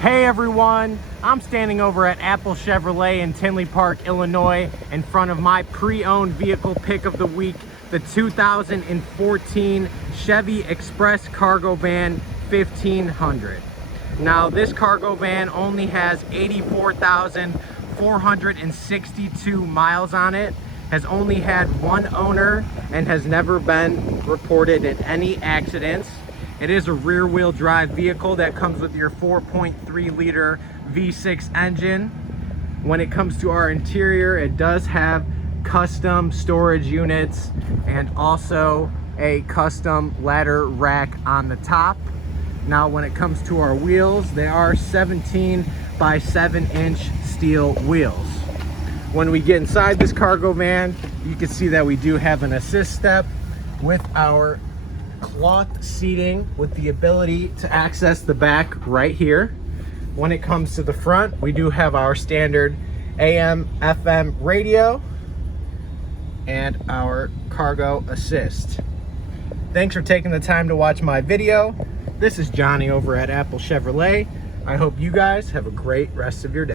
Hey everyone, I'm standing over at Apple Chevrolet in Tinley Park, Illinois, in front of my pre-owned vehicle pick of the week, the 2014 Chevy Express Cargo Van 1500. Now this cargo van only has 84,462 miles on it, has only had one owner, and has never been reported in any accidents. It is a rear-wheel drive vehicle that comes with your 4.3 liter V6 engine. When it comes to our interior, it does have custom storage units and also a custom ladder rack on the top. Now when it comes to our wheels, they are 17 by 7-inch steel wheels. When we get inside this cargo van, you can see that we do have an assist step with our cloth seating with the ability to access the back right here. When it comes to the front, we do have our standard AM FM radio and our cargo assist. Thanks for taking the time to watch my video. This is Johnny over at Apple Chevrolet. I hope you guys have a great rest of your day.